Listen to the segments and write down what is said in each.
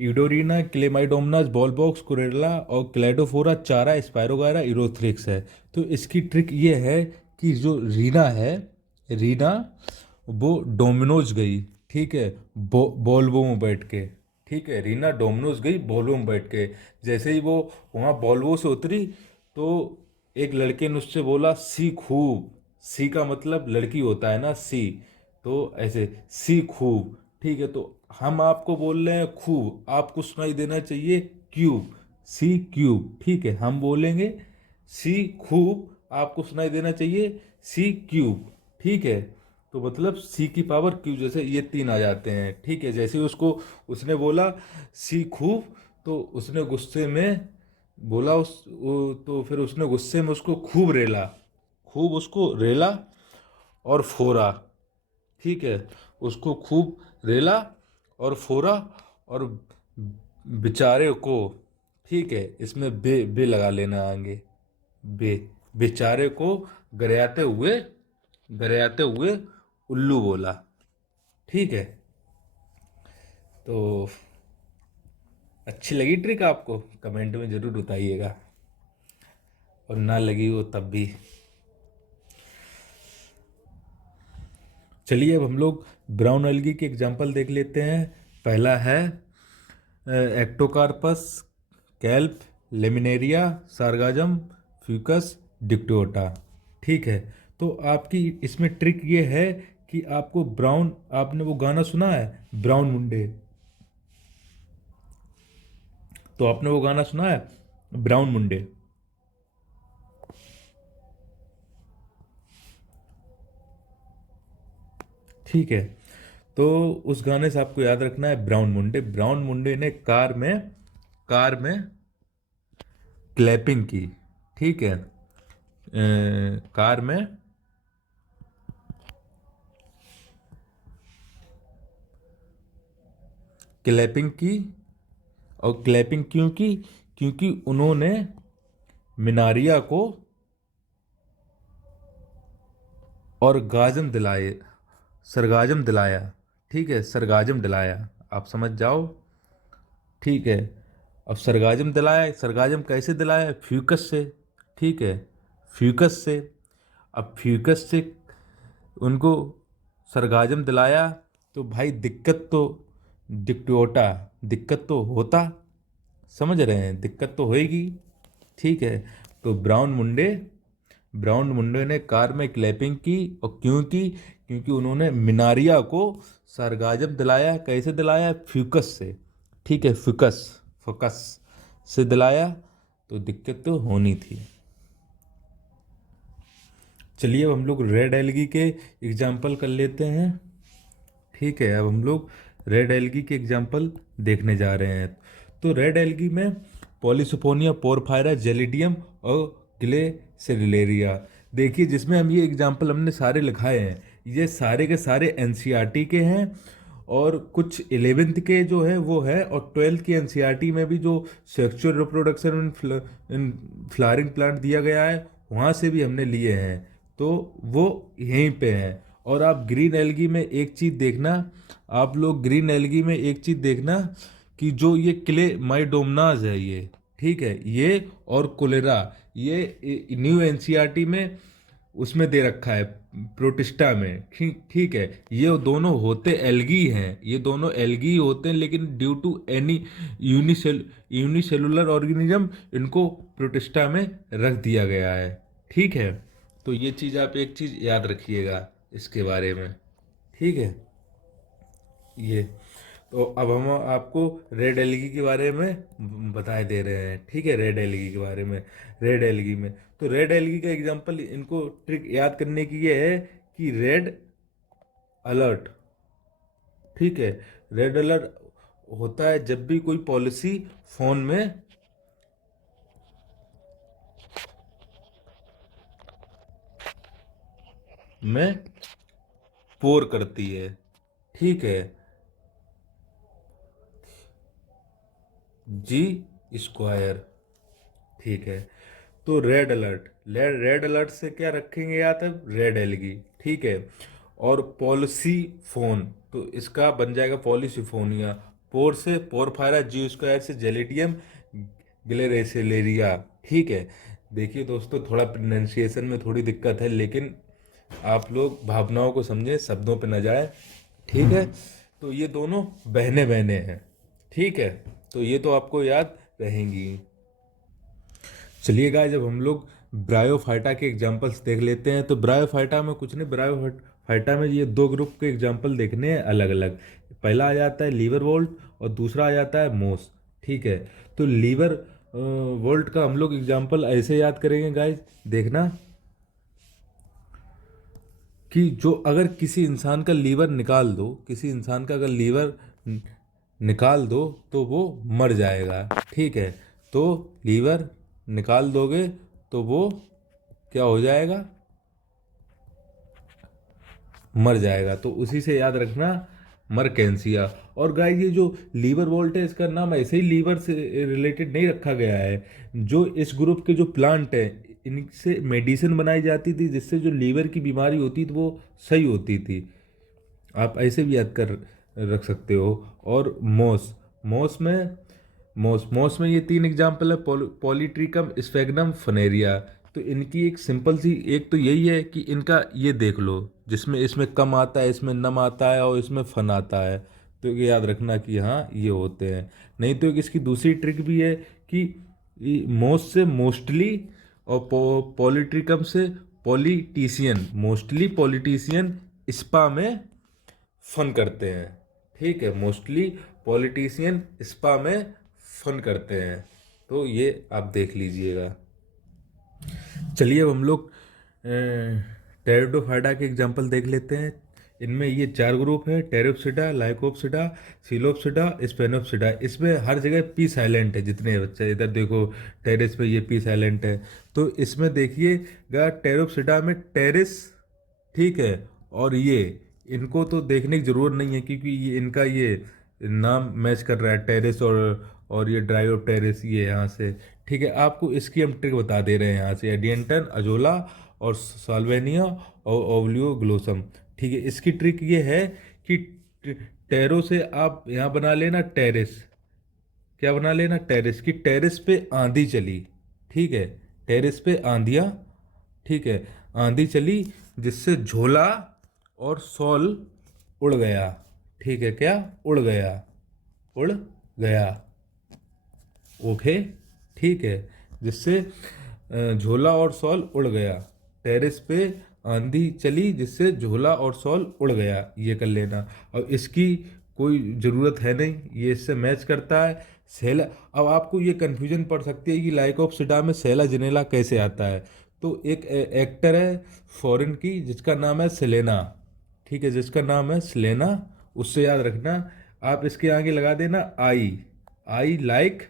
इडोरिना, क्लेमाइडोमनास, बॉलबॉक्स, Kurilla और Cladophora चारा, spirogyra, इरोथ्रिक्स है। तो इसकी ट्रिक ये है कि जो रीना है, रीना वो डोमिनोज गई, ठीक है, बॉल्वो में बैठ के। ठीक है, रीना डोमिनोज गई बॉल्वो में बैठ के। जैसे ही वो वहाँ बॉल्वो से उतरी तो एक लड़के ने उससे बोला सी खूब। सी का मतलब लड़की होता है ना, सी। तो ऐसे सी खूब। ठीक है, तो हम आपको बोल रहे हैं खूब, आपको सुनाई देना चाहिए क्यूब। सी क्यूब। ठीक है, हम बोलेंगे सी खूब, आपको सुनाई देना चाहिए सी क्यूब। ठीक है, तो मतलब सी की पावर क्यू, जैसे ये तीन आ जाते हैं। ठीक है, जैसे ही उसको उसने बोला सी खूब, तो उसने गुस्से में बोला तो फिर उसने गुस्से में उसको खूब रेला। खूब उसको रेला और फोड़ा। ठीक है, उसको खूब रेला और फोड़ा और बेचारे को, ठीक है, इसमें बे बे लगा लेना आगे। बे बेचारे को गरियाते हुए उल्लू बोला। ठीक है, तो अच्छी लगी ट्रिक आपको? कमेंट में ज़रूर बताइएगा, और ना लगी हो तब भी। चलिए अब हम लोग ब्राउन एल्गी के एग्जाम्पल देख लेते हैं। पहला है Ectocarpus, kelp, Laminaria, Sargassum, Fucus, Dictyota. ठीक है, तो आपकी इसमें ट्रिक ये है कि आपको ब्राउन, आपने वो गाना सुना है ब्राउन मुंडे? तो आपने वो गाना सुना है ब्राउन मुंडे? ठीक है, तो उस गाने से आपको याद रखना है ब्राउन मुंडे। ब्राउन मुंडे ने कार में क्लैपिंग की। ठीक है, कार में क्लैपिंग की। और क्लैपिंग क्यों की? क्योंकि उन्होंने मिनारिया को और गाजम दिलाए, सरगाजम दिलाया। ठीक है, सरगाजम दिलाया, आप समझ जाओ। ठीक है, अब सरगाजम दिलाया, सरगाजम कैसे दिलाया? फ्यूकस से। ठीक है, फ्यूकस से। अब फ्यूकस से उनको सरगाजम दिलाया, तो भाई दिक्कत तो डिक्टोटा, दिक्कत तो होता। समझ रहे हैं, दिक्कत तो होएगी। ठीक है, तो ब्राउन मुंडे ने कार में क्लैपिंग की। और क्यों की? क्योंकि उन्होंने मिनारिया को सरगाजम दिलाया। कैसे दिलाया? फ्यूकस से। ठीक है, फ्यूकस, फोकस से दिलाया, तो दिक्कत तो होनी थी। चलिए अब हम लोग रेड एलगी के एग्जाम्पल कर लेते हैं। ठीक है, अब हम लोग रेड एलगी के एग्जाम्पल देखने जा रहे हैं। तो रेड एलगी में पॉलीसोफोनिया पोरफायरा, जेलिडियम और ग्लेसेरिलेरिया। देखिए, जिसमें हम ये एग्जाम्पल हमने सारे लिखाए हैं, ये सारे के सारे एनसीईआरटी के हैं। और कुछ 11th के जो है वो है, और 12th की एनसीईआरटी में भी जो sexual reproduction in flowering plant दिया गया है, वहाँ से भी हमने लिए हैं। तो वो यहीं पे हैं। और आप ग्रीन एल्गी में एक चीज़ देखना, आप लोग ग्रीन एल्गी में एक चीज़ देखना कि जो ये क्ले माइडोमनाज है ये, ठीक है, ये और कोलेरा, ये न्यू एनसीईआरटी में उसमें दे रखा है, प्रोटिस्टा में। ठीक ठीक है, ये दोनों होते एल्गी हैं, ये दोनों एल्गी होते हैं, लेकिन due to any unicellular organism इनको प्रोटिस्टा में रख दिया गया है। ठीक है, तो ये चीज़ आप एक चीज़ याद रखिएगा इसके बारे में। ठीक है, ये तो अब हम आपको रेड एलगी के बारे में बताए दे रहे हैं। ठीक है, रेड एलगी के बारे में। रेड एलगी में, तो रेड एलगी का एग्जांपल, इनको ट्रिक याद करने की ये है कि रेड अलर्ट। ठीक है, रेड अलर्ट होता है जब भी कोई पॉलिसी फोन में पोर करती है। ठीक है, जी स्क्वायर। ठीक है, तो रेड अलर्ट, रेड अलर्ट से क्या रखेंगे याद है? Red algae. ठीक है, और पॉलिसी फोन, तो इसका बन जाएगा पॉलिसीफोनिया। पोर से पोरफायरा, जियोस्क्वायर से जेलिडियम ग्लेरेसिलेरिया। ठीक है। देखिए दोस्तों, थोड़ा प्रोनाउंसिएशन में थोड़ी दिक्कत है, लेकिन आप लोग भावनाओं को समझें, शब्दों पे न जाए। ठीक है। तो ये दोनों बहने बहने हैं। ठीक है। तो ये तो आपको याद रहेंगी। चलिए गाइस, जब हम लोग ब्रायोफाइटा के एग्जांपल्स देख लेते हैं। तो ब्रायोफाइटा में कुछ नहीं, ब्रायोफाइटा में ये दो ग्रुप के एग्जांपल देखने हैं अलग अलग। पहला आ जाता है लीवर वोल्ट और दूसरा आ जाता है मोस। ठीक है। तो लीवर वोल्ट का हम लोग एग्जांपल ऐसे याद करेंगे गाइस, देखना कि जो अगर किसी इंसान का लीवर निकाल दो, किसी इंसान का अगर लीवर निकाल दो तो वो मर जाएगा। ठीक है। तो लीवर निकाल दोगे तो वो क्या हो जाएगा? मर जाएगा। तो उसी से याद रखना, मरकेंसिया। और गाइस, ये जो लीवर वोल्ट है, इसका नाम ऐसे ही लीवर से रिलेटेड नहीं रखा गया है। जो इस ग्रुप के जो प्लांट है, इनसे मेडिसिन बनाई जाती थी, जिससे जो लीवर की बीमारी होती थी वो सही होती थी। आप ऐसे भी याद कर रख सकते हो। और मोस, मोस में मोस में ये तीन एग्जाम्पल है, पॉलीट्रिकम, स्फेगनम, फनेरिया। तो इनकी एक सिंपल सी, एक तो यही है कि इनका ये देख लो, जिसमें इसमें कम आता है, इसमें नम आता है और इसमें फन आता है। तो ये याद रखना कि हाँ ये होते हैं। नहीं तो एक इसकी दूसरी ट्रिक भी है कि मोस्ट से मोस्टली और पॉलीट्रिकम से पॉलिटिशियन, मोस्टली पॉलिटिशियन स्पा में फन करते हैं। ठीक है। मोस्टली पॉलिटिशियन स्पा में फन करते हैं। तो ये आप देख लीजिएगा। चलिए, अब हम लोग टेरिडोफाइडा के एग्जांपल देख लेते हैं। इनमें ये चार ग्रुप है: टेरिप्सिडा, लाइकोप्सिडा, सिलोप्सिडा, स्पेनोप्सिडा। इसमें हर जगह पी साइलेंट है। जितने बच्चे इधर देखो, टेरिस पे ये पी साइलेंट है। तो इसमें देखिएगा, टेरिप्सिडा में टेरिस, ठीक है, और ये, इनको तो देखने की जरूरत नहीं है क्योंकि ये इनका ये नाम मैच कर रहा है, टेरिस और ये ड्राइव टेरिस, ये यहाँ से। ठीक है। आपको इसकी हम ट्रिक बता दे रहे हैं यहाँ से: एडियंटन, अजोला और साल्वेनिया और ओवलियो ग्लोसम। ठीक है। इसकी ट्रिक ये है कि टेरो से आप यहाँ बना लेना टेरिस। क्या बना लेना? टेरिस। की टेरिस पे आंधी चली। ठीक है। टेरिस पे आंधियाँ, ठीक है, आंधी चली, जिससे झोला और शॉल उड़ गया। ठीक है। क्या? उड़ गया, उड़ गया। ओके। ठीक है। जिससे झोला और शॉल उड़ गया। टेरिस पे आंधी चली जिससे झोला और शॉल उड़ गया, ये कर लेना। और इसकी कोई ज़रूरत है नहीं, ये इससे मैच करता है। सेला, अब आपको ये कन्फ्यूजन पड़ सकती है कि लाइक ऑफ सिडा में सेला जिनेला कैसे आता है। तो एक एक्टर है फॉरेन की जिसका नाम है सेलेना। ठीक है। जिसका नाम है सेलेना, उससे याद रखना। आप इसके आगे लगा देना आई, आई लाइक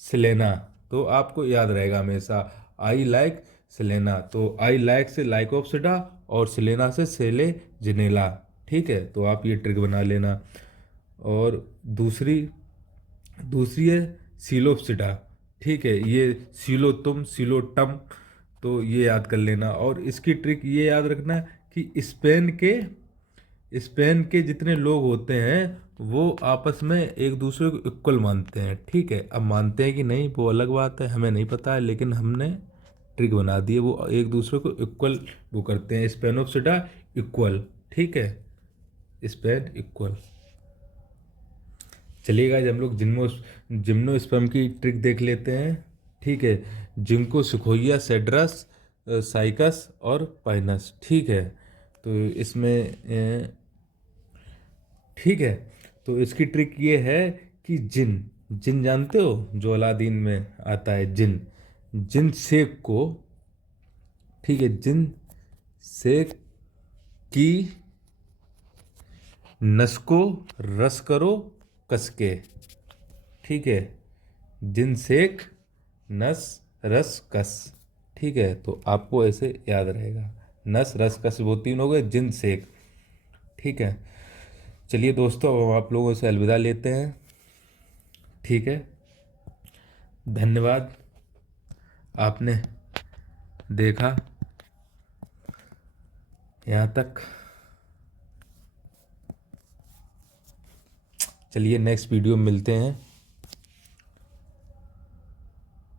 सेलेना। तो आपको याद रहेगा हमेशा, आई लाइक सेलेना। तो आई लाइक से लाइक ऑफ सिडा और सेलेना से सेले जिनेला। ठीक है। तो आप ये ट्रिक बना लेना। और दूसरी दूसरी है सिलोप्सिडा। ठीक है। ये सिलो तुम, सिलो टम। तो ये याद कर लेना। और इसकी ट्रिक ये याद रखना कि स्पेन के जितने लोग होते हैं वो आपस में एक दूसरे को इक्वल मानते हैं। ठीक है। अब मानते हैं कि नहीं वो अलग बात है, हमें नहीं पता है, लेकिन हमने ट्रिक बना दी है, वो एक दूसरे को इक्वल वो करते हैं। स्पेनोप्सिडा इक्वल। ठीक है। Spain equal. चलिएगा, जब हम लोग जिम्नोस्पर्म की ट्रिक देख लेते हैं। ठीक है। जिंको, सिकोया, सेड्रस, साइकस और पाइनस। ठीक है। तो इसमें ठीक है। तो इसकी ट्रिक ये है कि जिन, जिन जानते हो जो अलादीन में आता है, जिन, जिन शेख को, ठीक है, जिन शेख की नस को रस करो कसके। ठीक है। जिन शेख नस रस कस। ठीक है। तो आपको ऐसे याद रहेगा, नस रस कस, वो तीन हो गए जिन शेख। ठीक है। चलिए दोस्तों, अब हम आप लोगों से अलविदा लेते हैं। ठीक है। धन्यवाद, आपने देखा यहाँ तक। चलिए नेक्स्ट वीडियो में मिलते हैं।